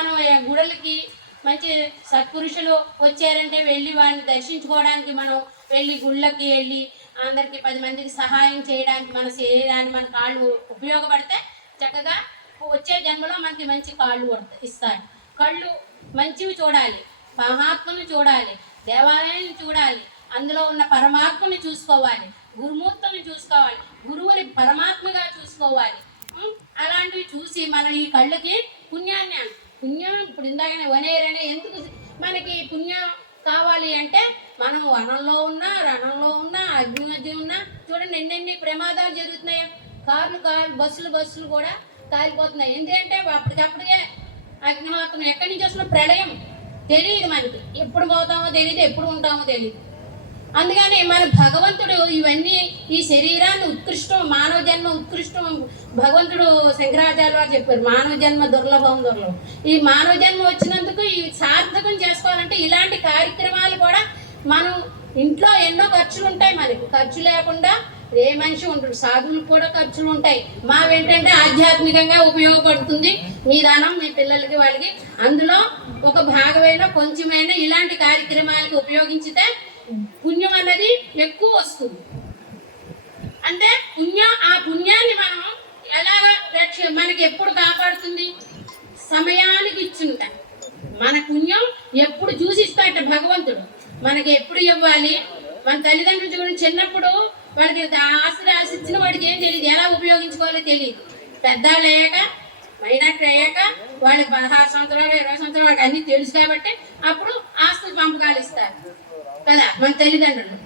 మనం గుడులకి మంచి సత్పురుషులు వచ్చారంటే వెళ్ళి వాడిని దర్శించుకోవడానికి మనం వెళ్ళి గుళ్ళకి వెళ్ళి అందరికి 10 మందికి సహాయం చేయడానికి మన శరీరాన్ని మన కాళ్ళు ఉపయోగపడితే చక్కగా వచ్చే జన్మలో మనకి మంచి కాళ్ళు ఇస్తారు. కళ్ళు మంచివి చూడాలి, మహాత్ముని చూడాలి, దేవాలయాన్ని చూడాలి, అందులో ఉన్న పరమాత్మని చూసుకోవాలి, గురుమూర్తుని చూసుకోవాలి, గురువుని పరమాత్మగా చూసుకోవాలి. అలాంటివి చూసి మనం ఈ కళ్ళకి పుణ్యం ఇప్పుడు ఇందాకనే వనేరనే ఎందుకు మనకి పుణ్యం కావాలి అంటే మనం వనంలో ఉన్నా రణంలో ఉన్నా అగ్ని మధ్య ఉన్నా చూడండి ఎన్నెన్ని ప్రమాదాలు జరుగుతున్నాయి. బస్సులు కూడా కాలిపోతున్నాయి. ఎందుకంటే అప్పటికప్పటికే అగ్నిహోత్రం ఎక్కడి నుంచి వస్తున్న ప్రళయం తెలియదు మనకి, ఎప్పుడు పోతామో తెలియదు, ఎప్పుడు ఉంటామో తెలియదు. అందుకని మన భగవంతుడు ఇవన్నీ ఈ శరీరాన్ని ఉత్కృష్టం, మానవ జన్మ ఉత్కృష్టం. భగవంతుడు శంకరాచార్య వారు చెప్పారు మానవ జన్మ దుర్లభం. ఈ మానవ జన్మ వచ్చినందుకు ఈ సార్థకం చేసుకోవాలంటే ఇలాంటి కార్యక్రమాలు కూడా మనం ఇంట్లో ఎన్నో ఖర్చులు ఉంటాయి. మనకి ఖర్చు లేకుండా ఏ మనిషి ఉంటాడు, సాధువులకు కూడా ఖర్చులు ఉంటాయి. మావేంటంటే ఆధ్యాత్మికంగా ఉపయోగపడుతుంది. మీ దానం మీ పిల్లలకి వాళ్ళకి అందులో ఒక భాగమైనా కొంచెమైనా ఇలాంటి కార్యక్రమాలకు ఉపయోగించితే పుణ్యం అనేది ఎక్కువ వస్తుంది. అంటే ఆ పుణ్యాన్ని మనం ఎలాగ మనకి ఎప్పుడు కాపాడుతుంది, సమయానికి ఇచ్చుంటా మన పుణ్యం ఎప్పుడు చూసిస్తాట భగవంతుడు. మనకి ఎప్పుడు ఇవ్వాలి, మన తల్లిదండ్రుల గురించి చిన్నప్పుడు వాడికి ఆస్తి ఇచ్చిన వాడికి ఏం తెలియదు, ఎలా ఉపయోగించుకోవాలో తెలియదు. పెద్దవాళ్ళు అయ్యాక మైనార్టీ అయ్యాక వాళ్ళకి 16 సంవత్సరాలు 20 సంవత్సరాలు వాళ్ళకి అన్నీ తెలుసు కాబట్టి అప్పుడు ఆస్తులు పంపకాలు ఇస్తారు కదా మన తల్లిదండ్రులు.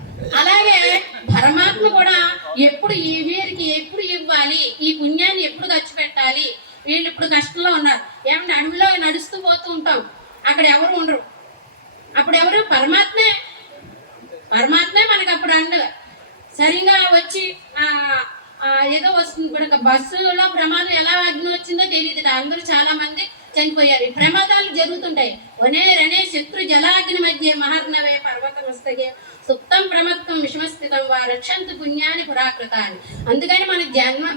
అలాగే పరమాత్మ కూడా ఎప్పుడు వీరికి ఎప్పుడు ఇవ్వాలి, ఈ పుణ్యాన్ని ఎప్పుడు ఖర్చు పెట్టాలి. వీళ్ళు ఇప్పుడు కష్టంలో ఉన్నారు, ఏమంటే అడవిలో నడుస్తూ పోతూ ఉంటాం, అక్కడ ఎవరు ఉండరు. అప్పుడు ఎవరు పరమాత్మే మనకు అప్పుడు అండగా సరిగా వచ్చి ఏదో వస్తుంది. ఇప్పుడు బస్సులో ప్రమాదం ఎలా అగ్ని వచ్చిందో తెలియదు, అందరూ చాలా మంది చనిపోయారు. ప్రమాదాలు జరుగుతుంటాయి. వనే శత్రు జలాగ్ని మధ్య మహర్నవే పర్వతమస్తగే సుప్తం ప్రమత్తం విషమస్థితం వా రక్షంతు పుణ్యాన్ని పురాకృతాన్ని. అందుకని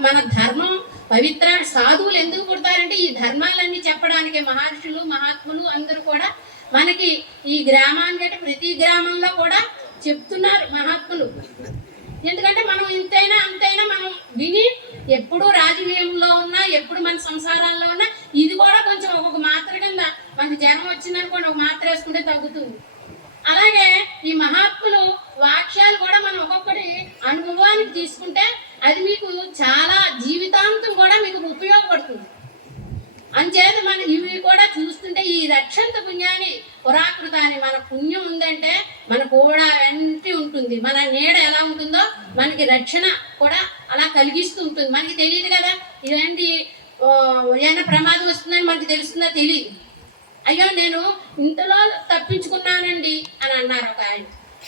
మన ధర్మం పవిత్ర. సాధువులు ఎందుకు పుడతారంటే ఈ ధర్మాలన్నీ చెప్పడానికి. మహర్షులు మహాత్ములు అందరూ కూడా మనకి ఈ గ్రామానికి ప్రతి గ్రామంలో కూడా చెప్తున్నారు మహాత్ములు. ఎందుకంటే మనం అంతైనా మనం విని ఎప్పుడు రాజకీయంలో ఉన్నా ఎప్పుడు మన సంసారాల్లో ఉన్నా ఇది కూడా కొంచెం ఒక్కొక్క మాత్ర కింద మనకి జ్వరం వచ్చిందనుకోండి ఒక మాత్ర వేసుకుంటే తగ్గుతుంది. అలాగే ఈ మహాత్ములు వాక్యాలు కూడా మనం ఒక్కొక్కటి అనుభవానికి తీసుకుంటే అది మీకు చాలా జీవితాంతం కూడా మీకు ఉపయోగపడుతుంది. అంచేత మన ఇవి కూడా చూస్తుంటే ఈ రక్షంత పుణ్యాన్ని పురాకృతాన్ని మన పుణ్యం ఉందంటే మన కూడా వెంటి ఉంటుంది. మన నీడ ఎలా ఉంటుందో మనకి రక్షణ కూడా అలా కలిగిస్తూ ఉంటుంది. మనకి తెలియదు కదా ఇదేంటి ఏమైనా ప్రమాదం వస్తుందని మనకి తెలుస్తుందో తెలియదు. అయ్యో నేను ఇంతలో తప్పించుకున్నానండి అని అన్నారు ఒక ఆయన.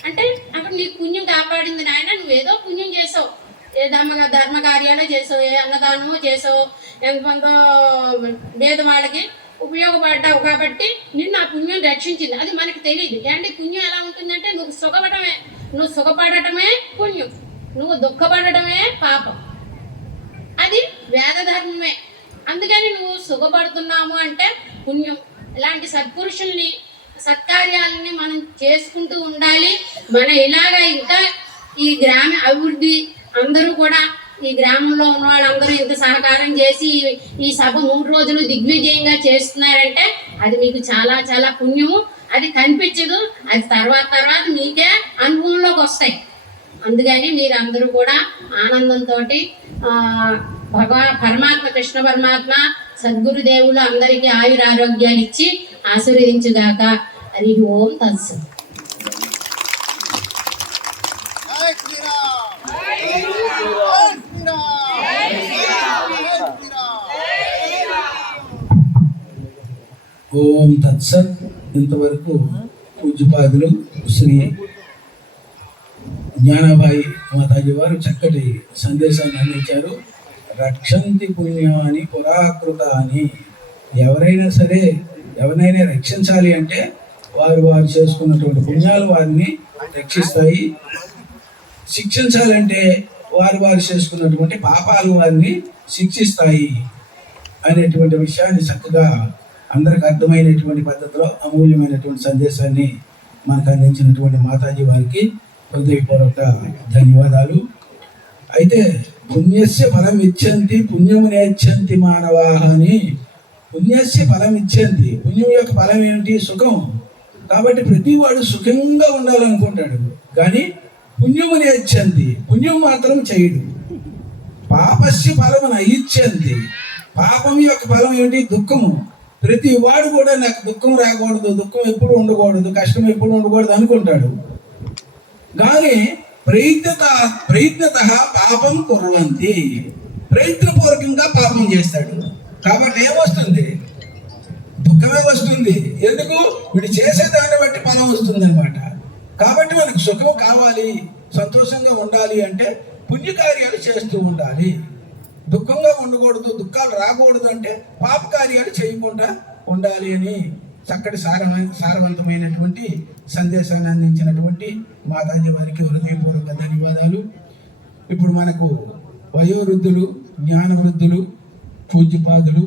అంటే అప్పుడు నీకు పుణ్యం కాపాడింది నాయన, నువ్వేదో పుణ్యం చేసావు, ఏ ధర్మ కార్యాలు చేసావు, ఏ అన్నదానమో చేసావు, ఎంతమందో పేద వాళ్ళకి ఉపయోగపడ్డావు కాబట్టి నిన్ను ఆ పుణ్యం రక్షించింది. అది మనకి తెలియదు. అంటే పుణ్యం ఎలా ఉంటుందంటే నువ్వు సుఖపడటమే పుణ్యం, నువ్వు దుఃఖపడటమే పాపం. అది వేద ధర్మమే. అందుకని నువ్వు సుఖపడుతున్నాము అంటే పుణ్యం. ఇలాంటి సత్పురుషుల్ని సత్కార్యాలని మనం చేసుకుంటూ ఉండాలి. మన ఇలాగ ఇంకా ఈ గ్రామ అభివృద్ధి అందరూ కూడా ఈ గ్రామంలో ఉన్న వాళ్ళందరూ ఇంత సహకారం చేసి ఈ సభ 3 రోజులు దిగ్విజయంగా చేస్తున్నారంటే అది మీకు చాలా చాలా పుణ్యము. అది కనిపించదు, అది తర్వాత మీకే అనుభవంలోకి వస్తాయి. అందుకని మీరందరూ కూడా ఆనందంతో పరమాత్మ కృష్ణ పరమాత్మ సద్గురుదేవులు అందరికీ ఆయురారోగ్యాలు ఇచ్చి ఆశీర్వదించుగాక. హరి ఓం తత్సత్. ఓం తత్సత్. ఇంతవరకు పూజ్యపాదులు శ్రీ జ్ఞానాబాయి మాతాజీ వారు చక్కటి సందేశాన్ని అందించారు. రక్షంతి పుణ్యాన్ని పురాకృత అని. ఎవరైనా రక్షించాలి అంటే వారు చేసుకున్నటువంటి పుణ్యాలు వారిని రక్షిస్తాయి. శిక్షించాలంటే వారు చేసుకున్నటువంటి పాపాలు వారిని శిక్షిస్తాయి అనేటువంటి విషయాన్ని చక్కగా అందరికి అర్థమైనటువంటి పద్ధతిలో అమూల్యమైనటువంటి సందేశాన్ని మనకు అందించినటువంటి మాతాజీ వారికి హృదయపూర్వక ధన్యవాదాలు. అయితే పుణ్యస్య ఫలం ఇచ్చంతి పుణ్యము నేర్చంతి మానవాహ అని, పుణ్యస్య ఫలం ఇచ్చంతి, పుణ్యం యొక్క ఫలం ఏంటి? సుఖం. కాబట్టి ప్రతి వాడు సుఖంగా ఉండాలనుకుంటాడు, కానీ పుణ్యము నేర్చంతి, పుణ్యం మాత్రం చేయడు. పాపస్య ఫలమున ఇచ్చంతి, పాపం యొక్క ఫలం ఏంటి? దుఃఖము. ప్రతి వాడు కూడా నాకు దుఃఖం రాకూడదు, దుఃఖం ఎప్పుడు ఉండకూడదు, కష్టం ఎప్పుడు ఉండకూడదు అనుకుంటాడు. కానీ ప్రయత్నత పాపం కుర్వంతి, ప్రయత్నపూర్వకంగా పాపం చేస్తాడు. కాబట్టి ఏమొస్తుంది? దుఃఖమే వస్తుంది. ఎందుకు? వీడు చేసేదాన్ని బట్టి ఫలం వస్తుంది అనమాట. కాబట్టి మనకు సుఖం కావాలి, సంతోషంగా ఉండాలి అంటే పుణ్యకార్యాలు చేస్తూ ఉండాలి. దుఃఖంగా ఉండకూడదు, దుఃఖాలు రాకూడదు అంటే పాప కార్యాలు చేయకుండా ఉండాలి అని చక్కటి సారవంతమైనటువంటి సందేశాన్ని అందించినటువంటి మాతాజీ వారికి హృదయపూర్వక ధన్యవాదాలు. ఇప్పుడు మనకు వయోవృద్ధులు, జ్ఞానవృద్ధులు, పూజ్యపాదులు,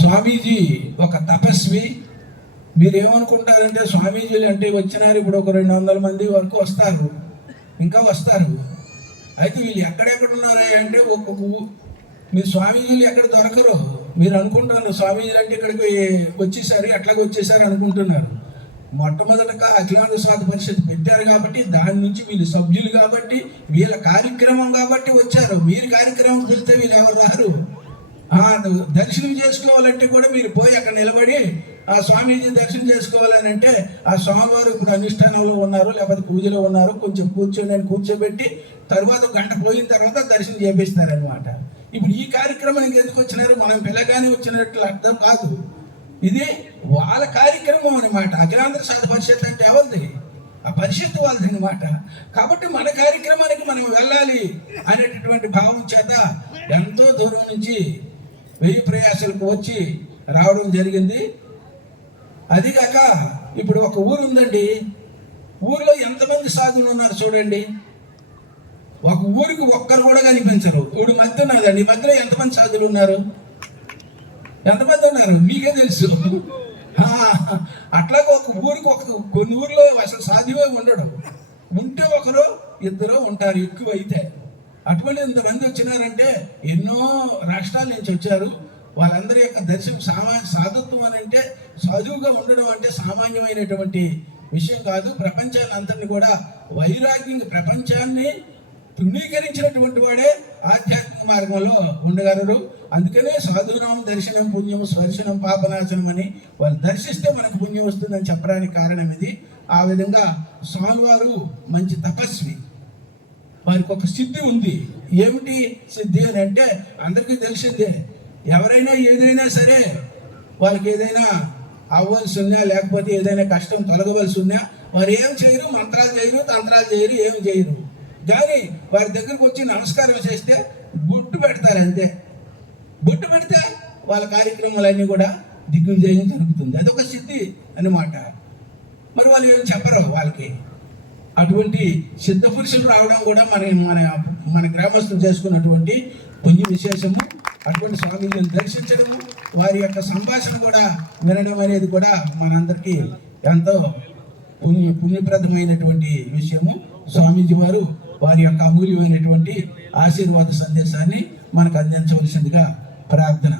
స్వామీజీ ఒక తపస్వి. మీరేమనుకుంటారంటే స్వామీజీలు అంటే వచ్చినారు, ఇప్పుడు ఒక 200 మంది వరకు వస్తారు, ఇంకా వస్తారు. అయితే వీళ్ళు ఎక్కడెక్కడ ఉన్నారా అంటే మీ స్వామీజీలు ఎక్కడ దొరకరు. మీరు అనుకుంటున్నారు స్వామీజీలు అంటే ఇక్కడికి వచ్చేసారు, ఎట్లాగ వచ్చేసారు అనుకుంటున్నారు. మొట్టమొదటగా అఖిలాండ స్వాద పరిషత్ పెట్టారు కాబట్టి, దాని నుంచి వీళ్ళు సభ్యులు కాబట్టి, వీళ్ళ కార్యక్రమం కాబట్టి వచ్చారు. మీరు కార్యక్రమం పెడితే వీళ్ళు ఎవరు రారు. దర్శనం చేసుకోవాలంటే కూడా మీరు పోయి అక్కడ నిలబడి ఆ స్వామీజీ దర్శనం చేసుకోవాలని అంటే, ఆ స్వామివారు ఇప్పుడు అనుష్ఠానంలో ఉన్నారు, లేకపోతే పూజలో ఉన్నారు, కొంచెం కూర్చోబెట్టి తర్వాత 1 గంట పోయిన తర్వాత దర్శనం చేపిస్తారనమాట. ఇప్పుడు ఈ కార్యక్రమానికి ఎందుకు వచ్చినారు? మనం పిల్లగానే వచ్చినట్లు అర్థం కాదు. ఇది వాళ్ళ కార్యక్రమం అనమాట. అఖిలాంధ్ర సాధు పరిషత్ అంటే ఎవరిది? ఆ పరిషత్తు వాళ్ళది అనమాట. కాబట్టి మన కార్యక్రమానికి మనం వెళ్ళాలి అనేటటువంటి భావం చేత ఎంతో దూరం నుంచి 1000 ప్రయాసాలకు వచ్చి రావడం జరిగింది. అదిగాక ఇప్పుడు ఒక ఊరు ఉందండి, ఊరిలో ఎంతమంది సాధువులు ఉన్నారు చూడండి. ఒక ఊరికి ఒక్కరు కూడా కనిపించరు. ఇప్పుడు మధ్య ఉన్నదండి, ఈ మధ్యలో ఎంతమంది సాధువులు ఉన్నారు? ఎంతమంది ఉన్నారు మీకే తెలుసు. అట్లాగే ఒక ఊరికి కొన్ని ఊర్లో అసలు సాధ్యమే ఉండడు, ఉంటే ఒకరు ఇద్దరు ఉంటారు ఎక్కువ. అయితే అటువంటి ఇంతమంది వచ్చినారంటే ఎన్నో రాష్ట్రాల నుంచి వచ్చారు. వాళ్ళందరి యొక్క దర్శనం సాధుత్వం అని అంటే, సాధువుగా ఉండడం అంటే సామాన్యమైనటువంటి విషయం కాదు. ప్రపంచాన్ని అంతటిని కూడా వైరాగ్యంగా ప్రపంచాన్ని తృణీకరించినటువంటి వాడే ఆధ్యాత్మిక మార్గంలో ఉండగలరు. అందుకనే సాధునాం దర్శనం పుణ్యం స్పర్శనం పాపనాశనం అని వాళ్ళు దర్శిస్తే మనకు పుణ్యం వస్తుందని చెప్పడానికి కారణం ఇది. ఆ విధంగా స్వామివారు మంచి తపస్వి, వారికి ఒక సిద్ధి ఉంది. ఏమిటి సిద్ధి అని అంటే అందరికీ తెలిసిందే. ఎవరైనా ఏదైనా సరే వాళ్ళకి ఏదైనా అవ్వాల్సి ఉన్నా, లేకపోతే ఏదైనా కష్టం తొలగవలసి ఉన్నా వారు ఏం చేయరు, మంత్రాలు చేయరు, తంత్రాలు చేయరు, ఏం చేయరు. కానీ వారి దగ్గరకు వచ్చి నమస్కారం చేస్తే బొట్టు పెడతారు అంతే. బొట్టు పెడితే వాళ్ళ కార్యక్రమాలన్నీ కూడా దిగ్విజయం జరుగుతుంది. అదొక సిద్ధి అన్నమాట. మరి వాళ్ళు ఏం చెప్పరు వాళ్ళకి. అటువంటి సిద్ధ పురుషులు రావడం కూడా మన గ్రామస్తులు చేసుకున్నటువంటి పుణ్య విశేషము. అటువంటి స్వామీజీని దర్శించడము, వారి యొక్క సంభాషణ కూడా వినడం అనేది కూడా మనందరికీ ఎంతో పుణ్యప్రదమైనటువంటి విషయము. స్వామీజీ వారు వారి యొక్క అమూల్యమైనటువంటి ఆశీర్వాద సందేశాన్ని మనకు అందించవలసిందిగా ప్రార్థన.